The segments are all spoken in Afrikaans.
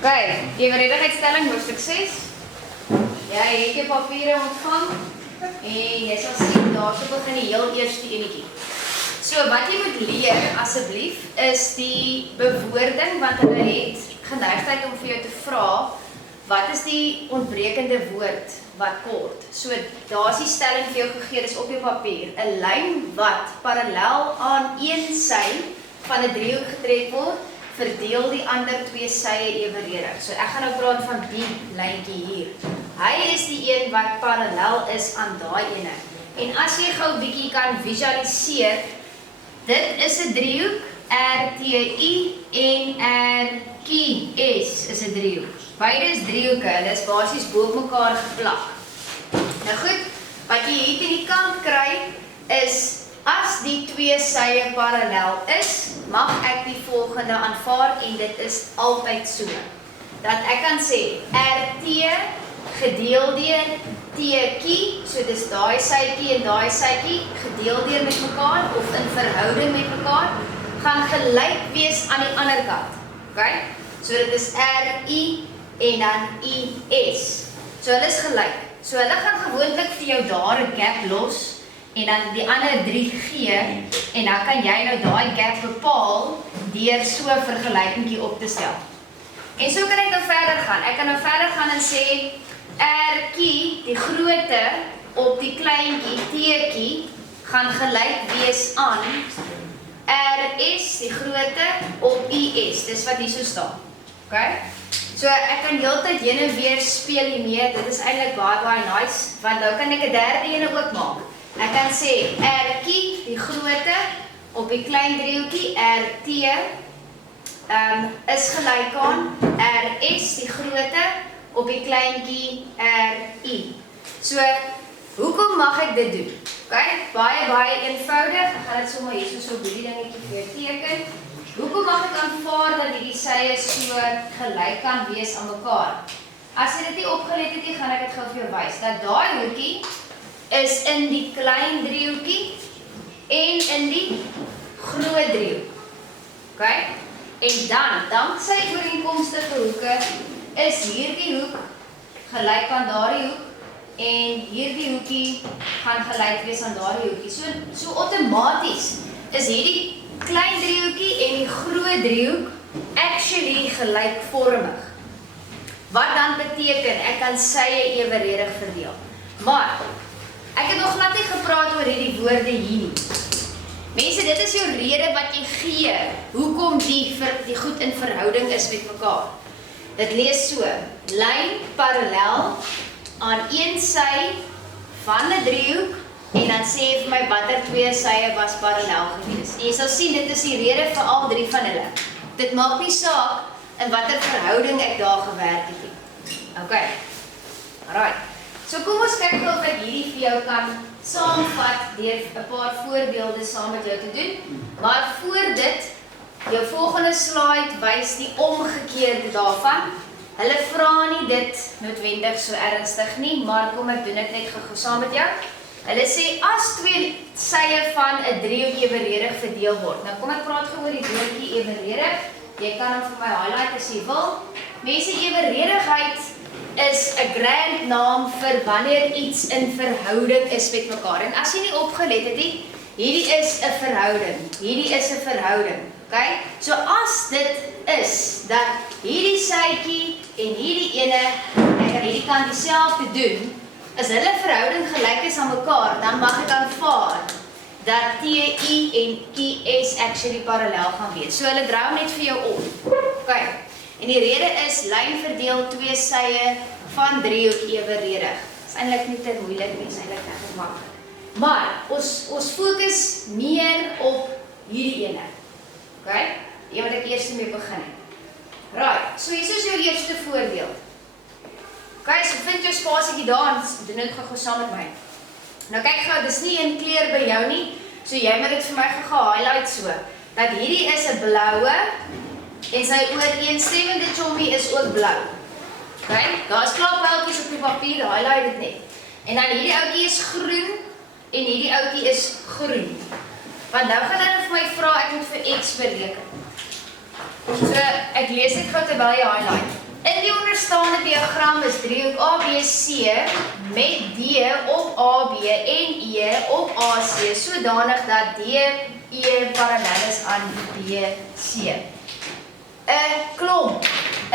Oké, evenredigheidstelling hoofstuk 6. Jy het jou papiere ontvang en jy sal sien daarso begin die heel eerste enetjie. So wat jy moet leer asseblief is die bewoording wat hulle het geneigtheid om vir jou te vra wat is die ontbrekende woord wat kort. So daar is die stelling vir jou gegee, dis op jou papier. 'n Lyn wat parallel aan een sy van 'n driehoek getrek word, verdeel die ander twee sye evenredig. So ek gaan nou praat van die lyntjie hier. Hy is die een wat parallel is aan daai ene. En as jy gou 'n bietjie kan visualiseer, dit is 'n driehoek, RTI en RQS is 'n driehoek. Beide is driehoeke, hulle is basies bo op mekaar geplak. Nou goed, wat jy hier aan die kant kry is as die twee sye parallel is, mag ek die volgende aanvaar en dit is altyd so. Dat ek kan sê RT gedeel deur TQ, so dis daai sytjie en daai sytjie gedeel deur met mekaar of in verhouding met mekaar, gaan gelyk wees aan die ander kant. Okay? So dit is RI en dan IS. So hulle is gelyk. So hulle gaan gewoonlik vir jou daar 'n gap los en dan die ander 3 gee en dan kan jy nou daai gap bepaal deur so 'n vergelykingkie op te stel. En so kan ek nou verder gaan. Ek kan nou verder gaan en sê RQ, die grootte op die kleintjie TQ gaan gelyk wees aan RS, die grootte op IS. Dis wat hierso staan. Okay? So ek kan heeltyd heen en weer speel hiermee. Dit is eintlik baie nice, want nou kan ek 'n derde ene ook maak. Ek kan sê RQ, die grootte op die klein driehoekie RT is gelyk aan RS, die grootte op die kleintjie RI. So, hoekom mag ek dit doen? Okay? Baie eenvoudig. Ek gaan dit sommer hier so 'n bietjie dingetjie vir jou teken. Hoekom mag ek aanvaar dat hierdie sye so gelyk kan wees aan mekaar? As jy dit nie opgelet het nie, gaan ek dit gou vir jou wys. Dat daai hoekie is in die klein driehoekie en in die groot driehoek. Okay? En dan, danksy ooreenkomstige hoeke, is hierdie hoek gelyk aan daardie hoek en hierdie hoekie gaan gelyk wees aan daardie hoekie. So outomaties is hierdie klein driehoekie en die groot driehoek actually gelykvormig. Wat dan beteken ek kan sye evenredig verdeel. Maar ek het nog glad nie gepraat oor hierdie woorde hier nie. Mense, dit is jou rede wat jy gee, hoekom die goed in verhouding is met mekaar. Dit lees so, lyn parallel aan een sy van 'n driehoek en dan sê vir my watter twee sye was parallel gewees. En jy sal sien, dit is die rede vir al 3 van hulle. Dit maak nie saak in watter verhouding ek daar gewerk het nie. Okay, alright. So kom ons kyk gou of ek hierdie vir jou kan saamvat deur 'n paar voorbeelde saam met jou te doen. Maar voor dit, jou volgende slide wys die omgekeerde daarvan. Hulle vra nie dit noodwendig so ernstig nie, maar kom ek doen dit net gou saam met jou. Hulle sê as twee sye van 'n driehoek evenredig verdeel word. Nou kom ek praat gou oor die woordjie evenredig. Jy kan hom vir my highlight as jy wil. Mense, evenredigheid is 'n grand naam vir wanneer iets in verhouding is met mekaar. En as jy nie opgelet het nie, hierdie is 'n verhouding. Hierdie is 'n verhouding. Okay? So as dit is dat hierdie sytjie en hierdie ene, ek aan hierdie kant dieselfde doen, as hulle verhouding gelyk is aan mekaar, dan mag ek aanvaar dat TI en QS actually parallel gaan wees. So hulle draai net vir jou op. Okay. En die rede is lyn verdeel twee sye van driehoek evenredig. Is eintlik nie te moeilik nie, is eintlik reg maklik. Maar ons fokus meer op hierdie ene. Okay? Die wat ek eers mee begin het. Right, so hier is jou eerste voorbeeld. Okay, so vind jou spasietjie daar en doen dit gou saam met my. Nou kyk gou, dis nie in kleur by jou nie, so jy moet dit vir my gou highlight so. Dat hierdie is 'n bloue en sy ooreenstemmende chommie is ook blou. Okay? Daar is klaar pyltjies op die papier, highlight dit net. En dan hierdie ouetjie is groen en hierdie ouetjie is groen. Want nou gaan hulle vir my vra ek moet vir X bereken. So ek lees dit gou terwyl jy highlight. In die onderstaande diagram is driehoek ABC met D op AB en E op AC sodanig dat DE parallel is aan BC. 'n klomp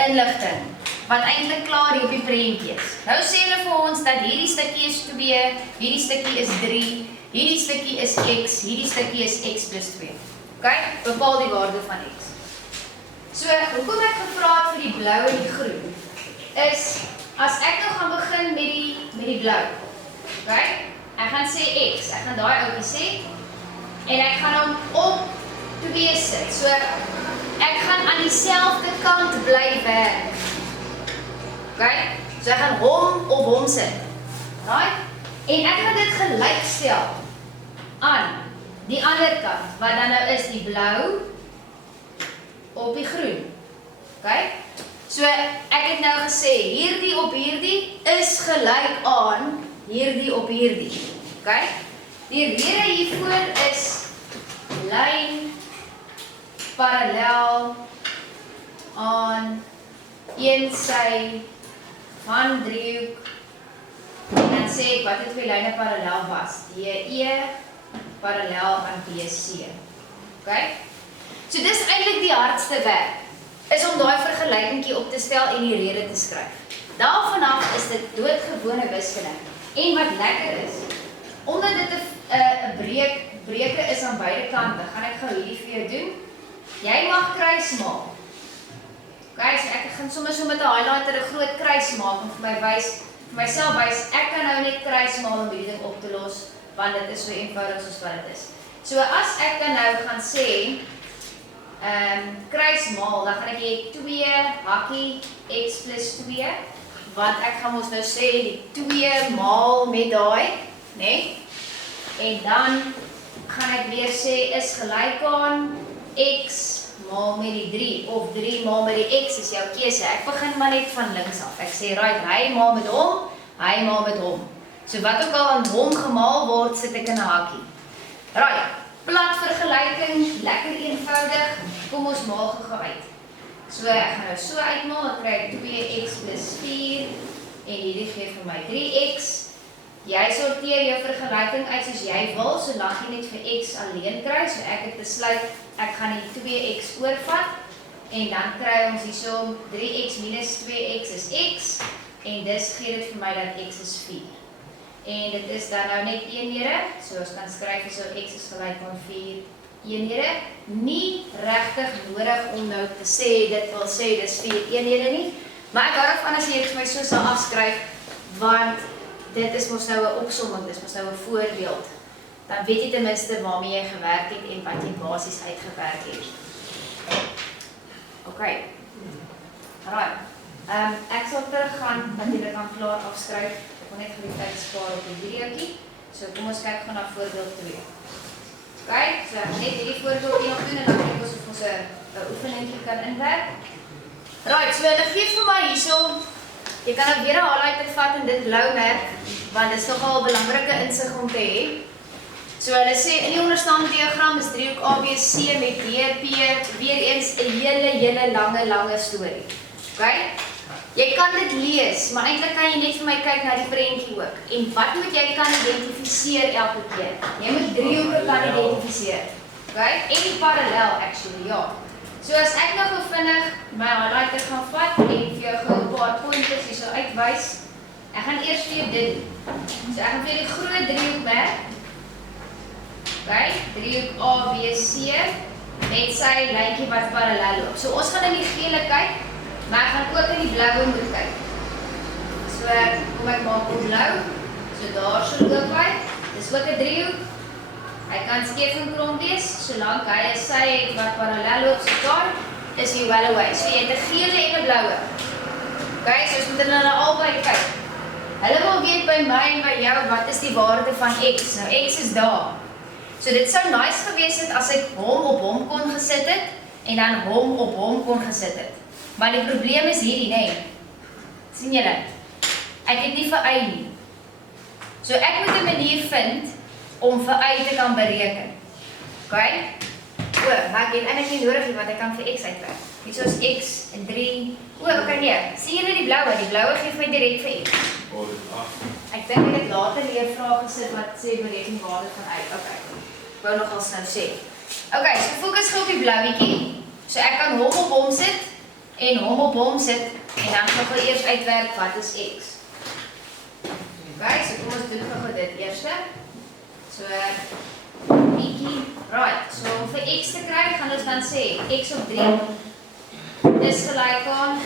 inligting wat eintlik klaar hier op die prentjie is. Nou sê hulle vir ons dat hierdie stukkie is 2, hierdie stukkie is 3, hierdie stukkie is x, hierdie stukkie is x plus 2. OK? Bepaal die waarde van x. So, hoekom ek gevra het vir die blou en die groen, is, as ek nou gaan begin met die blou, OK? Ek gaan sê x, ek gaan daai ouetjie sê, en ek gaan hom op 2 sit. So, ek gaan aan dieselfde kant bly werk. OK? So, ek gaan hom op hom sit. Right? En ek gaan dit gelyk stel aan die ander kant, wat dan nou is die blou op die groen. OK? So, ek het nou gesê, hierdie op hierdie is gelyk aan hierdie op hierdie. OK? Die rede hiervoor is lyn parallel aan een sy van driehoek. En dan sê ek wat die twee lyne parallel was. DE parallel aan BC. OK? So dis eintlik die hardste werk, is om daai vergelykingkie op te stel en die rede te skryf. Daarvanaf is dit doodgewone wiskunde. En wat lekker is, omdat dit 'n breuke is aan beide kante, gaan ek gou hierdie vir jou doen. Jy mag kruismaak. OK, so ek gaan sommer so met 'n highlighter 'n groot kruis maak en vir myself wys, ek kan nou net kruismaak om hierdie ding op te los, want dit is so eenvoudig soos wat dit is. So as ek dan nou gaan sê, kruismaal, dan gaan ek hê 2 hakkie x plus 2, want ek gaan ons nou sê die 2 maal met daai, né? En dan gaan ek weer sê is gelyk aan x maal met die 3, of 3 maal met die x is jou keuse. Ek begin maar net van links af. Ek sê, right, hy maal met hom, hy maal met hom. So wat ook al aan hom gemaal word, sit ek in 'n hakkie. Right, plat vergelyking, lekker eenvoudig, kom ons maal gou uit. So ek gaan nou so uitmaal, dan kry ek 2x plus 4, en hierdie gee vir my 3x. Jy sorteer jou vergelyking uit soos jy wil, solank jy net vir x alleen kry. So ek het besluit, ek gaan die 2x oorvat, en dan kry ons hierso 3x minus 2x is x, en dis gee dit vir my dat x is 4. En dit is dan nou net eenhede, so ons kan skryf hierso x is gelyk aan 4 eenhede. Nie regtig nodig om nou te sê, dit wil sê dis 4 eenhede nie, maar ek hou daarvan as jy dit vir my so sal afskryf, want dit is mos nou 'n opsomming, dit is mos nou 'n voorbeeld. Dan weet jy ten minste waarmee jy gewerk het en wat jy basies uitgewerk het. OK. Alright. Ek sal teruggaan dat jy dit kan klaar afskryf. Ek wil net vir die tyd spaar op die videoetjie. So kom ons kyk gou na voorbeeld 2. OK, so ek net hierdie voorbeeldjie nog doen en dan kyk ons of ons 'n oefeningkie kan inwerk. Right, so hulle gee vir my hierso. Jy kan ook weer 'n highlighter vat en dit blou merk, want dit is nogal 'n belangrike insig om te hê. So hulle sê in die onderstaande diagram is driehoek ABC met DP weer eens 'n hele lange storie. OK? Jy kan dit lees, maar eintlik kan jy net vir my kyk na die prentjie ook. En wat moet jy kan identifiseer elke keer? Jy moet driehoeke kan identifiseer. OK? En parallel actually, ja. So as ek nou gou vinnig my highlighter gaan vat en vir jou gou 'n paar pointers hierso uitwys. Ek gaan eers vir jou dit doen. So ek gaan vir die groot driehoek merk. OK, driehoek ABC met sy lyntjie wat parallel loop. So ons gaan in die gele kyk, maar ek gaan ook in die blou moet kyk. So kom ek maak hom blou. So daar sou loop hy. Dis ook 'n driehoek. Hy kan skeef en krom wees, solank hy 'n sy het wat parallel loop, so daar is hy well away. So jy het 'n gele en 'n bloue. OK, so ons moet hulle na albei kyk. Hulle wil weet by my en by jou, wat is die waarde van x? Nou x is daar. So dit sou nice gewees het as ek hom op hom kon gesit het, en dan hom op hom kon gesit het. Maar die probleem is hierdie, nee. Sien julle? Ek het nie vir y nie. So ek moet 'n manier vind om vir y te kan bereken. OK? Maar ek het eintlik nie nodig nie, want ek kan vir x uitwerk. Hier is x en 3. Okay, nee. Sien julle die blaue? Die blaue geef my direk vir x. Ek dink ek het later hier 'n vraag gesit wat sê berekenwaarde van y. Okay. Ek wou nogal nou sê. Okay, so fokus gou op die blauwetjie. So ek kan hom op hom sit en hom op hom sit en dan gaan ek eers uitwerk wat is x. Okay, so kom ons doen gou dit eerste. So bietjie, right. So om vir x te kry, gaan ons dan sê x op 3 is gelyk aan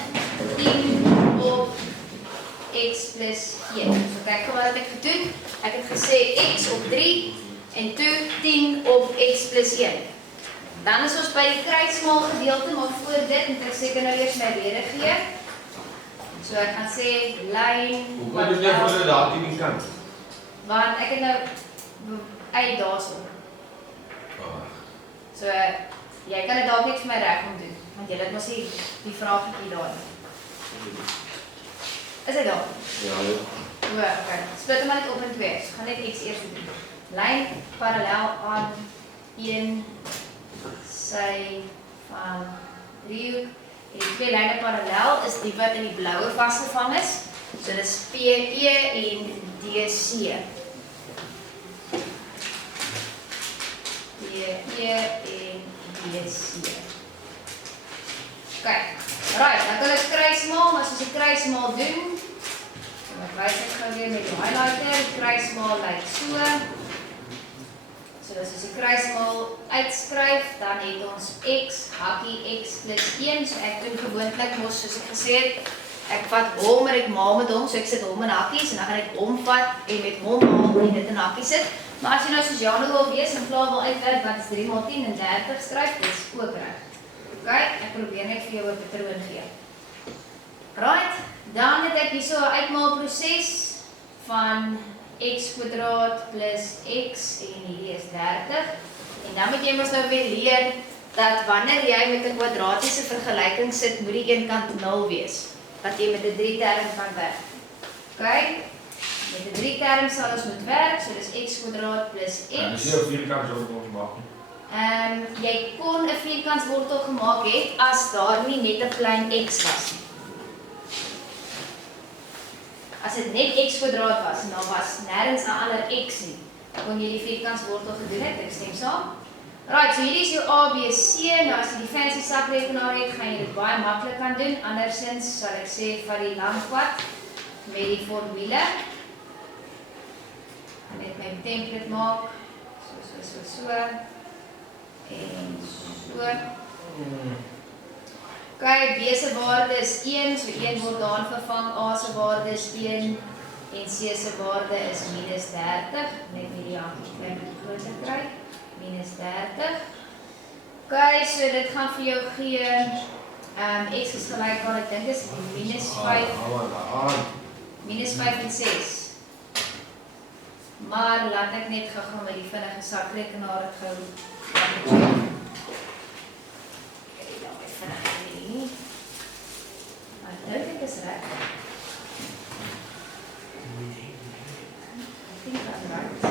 10 op x plus 1. So kyk gou wat ek gedoen. Ek het gesê x op 3 en toe 10 op x plus 1. Dan is ons by die kruismaal gedeelte, maar voor dit moet ek seker nou eers my rede gee. So ek gaan sê lyn. Hoekom doen jy vir daar teen die kant? Want ek het nou uit daarso. So jy kan dit dalk net vir my regom doen, want jy het mos die vraagtjie daar. Is dit daar? Ja. Okay. Split hom net op in 2. So gaan net x eers doen. Lyn parallel aan 1 sy van driehoek. En die twee lyne parallel is die wat in die blaue vasgevang is. So dis PE en DC. PE en DC. Okay. Right, dan kan ek kruismaal, maar soos die kruismaal doen, ek wys ek gou weer met die highlighter, die kruismaal lyk so. So as ons die kruismaal uitskryf, dan het ons x, hakkie x plus 1, so ek doen gewoonlik mos, soos ek gesê het, ek vat hom en ek maal met hom, so ek sit hom in hakkies, en dan gaan ek hom vat en met hom maal en dit in hakkies sit. Maar as jy nou soos Jano wil wees, en klaar wil uitwerk, wat is 3 x 10 en 30 skryf, dit is ook reg. Okay, ek probeer net vir jou 'n patroon gee. Right, dan het ek hier so 'n uitmaalproses van x kwadraat plus x en hierdie is 30. En dan moet jy mos nou weer leer dat wanneer jy met 'n kwadratiese vergelyking sit, moet die een kant 0 wees, wat jy met 'n 3 term kan werk. Okay? Met 'n 3 term sal ons moet werk, so dis x kwadraat plus x. En dis nie 'n vierkantswortel gemaak nie. Jy kon 'n vierkantswortel gemaak het as daar nie net 'n klein x was nie. As dit net x kwadraat was en daar was nêrens 'n ander x nie, kon jy die vierkantswortel gedoen het, ek stem saam. Right, so hierdie is jou A, B, C. Nou as jy die fancy sakrekenaar het, gaan jy dit baie maklik kan doen. Andersins sal ek sê van die lang pad met die formule. Net my template maak. So. En so. Okay, B se waarde is 1, so 1 word daarin vervang, A se waarde is 1 en C se waarde is minus 30. Net hierdie handjie klein bietjie groter kry. Minus 30. Okay, so dit gaan vir jou gee, x is gelyk aan, ek dink is minus 5. Minus 5 en 6. Maar laat ek net gou met die vinnige sakrekenaar het gou. Ik denk het is reg. Ik denk dat het reg is.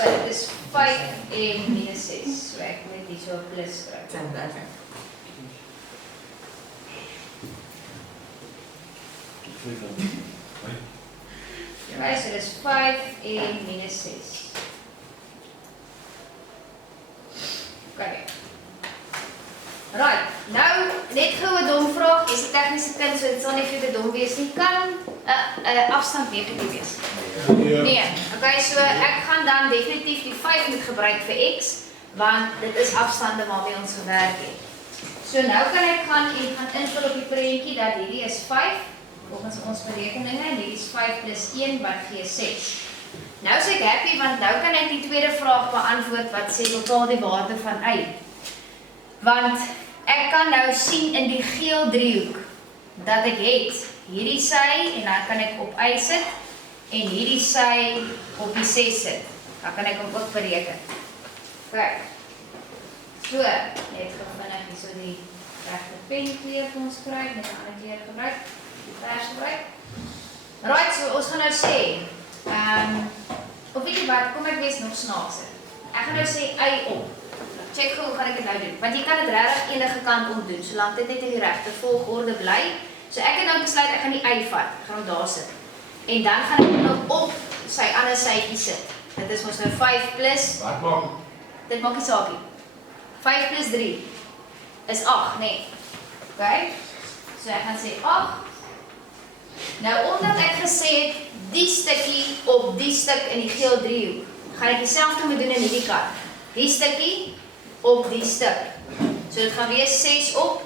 Het is 5 en minus 6. So ek moet hier so plus skryf. Ja, so dit is 5 en minus 6. Okay. Right, nou net gou 'n dom vraag, is 'n tegniese kind, so dit sal nie vir te dom wees nie. Kan 'n afstand negatief wees? Nee. Okay, so ek gaan dan definitief die 5 moet gebruik vir x, want dit is afstande waarmee ons gewerk het. So nou kan ek gaan invul op die prentjie dat hierdie is 5 volgens ons berekeninge en hierdie is 5 plus 1 wat gee 6. Nou is ek happy want nou kan ek die tweede vraag beantwoord wat sê totaal die waarde van y. Want ek kan nou sien in die geel driehoek dat ek het hierdie sy en dan kan ek op y sit en hierdie sy op die 6 sit. Dan kan ek hom ook bereken. Kyk. So, net vinnig hier so die regte penkleur vir ons kry, net 'n ander kleur gebruik, die vers gebruik. Right, so ons gaan nou sê, Of weet jy wat, kom ek wees nog snaakser. Ek gaan nou sê y op. Check gou hoe gaan ek dit nou doen. Want jy kan dit regtig enige kant om doen, solank dit net in die regte volgorde bly. So ek het nou besluit ek gaan die y vat. Ek gaan hom daar sit. En dan gaan ek nou op sy ander sytjie sit. Dit is ons nou 5 plus, Wat maak? dit maak nie saakie. 5 plus 3 is 8, nee. OK? So ek gaan sê 8. Nou omdat ek gesê het die stukkie op die stuk in die geel driehoek, gaan ek dieselfde moet doen in hierdie kant. Die stukkie op die stuk. So dit gaan wees 6 op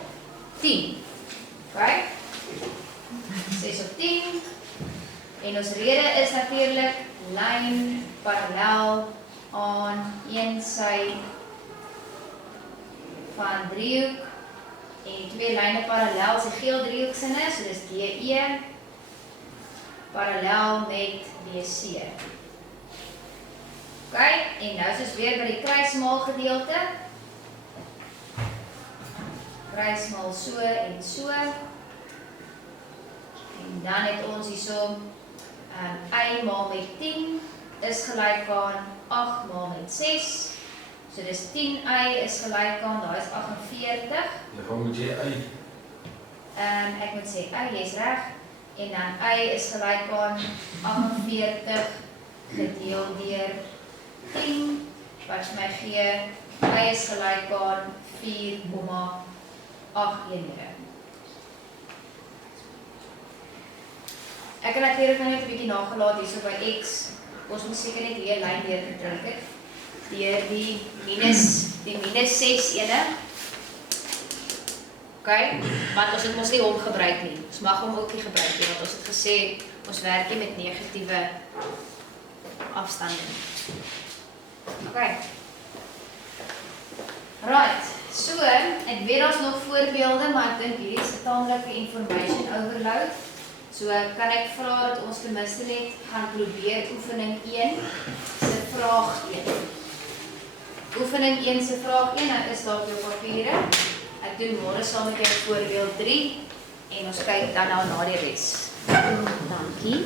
10. OK? 6 op 10. En ons rede is natuurlik lyn parallel aan een sy van driehoek en die twee lyne parallel is die geel driehoek sinne, so dis DE parallel met BC. OK, en nou is ons weer by die kruismaal gedeelte. Kruismaal so en so. En dan het ons hierso y maal met 10 is gelyk aan 8 maal met 6. So dis 10y is gelyk aan, daai is 48. Dan moet jy uit. Ek moet sê y is reg. En dan y is gelyk aan 48 gedeel deur 10 wat my gee y is gelyk aan 4,81. Ek het natuurlik nou net 'n bietjie nagelaat hierso by x. Ons moet seker net hier 'n lyn deurgetrek het. Deur die minus 6 ene. OK, want ons het mos nie hom gebruik nie. Ons mag hom ook nie gebruik nie, want ons het gesê ons werk nie met negatiewe afstande nie. OK. Right, so ek weet daar's nog voorbeelde, maar ek dink hierdie is 'n taamlike information overload. So kan ek vra dat ons ten minste net gaan probeer oefening 1 se vraag 1. Oefening 1 se vraag 1, dan is daar op jou papiere. Ek doen môre saam met jou voorbeeld 3 en ons kyk dan nou na die res. Dankie.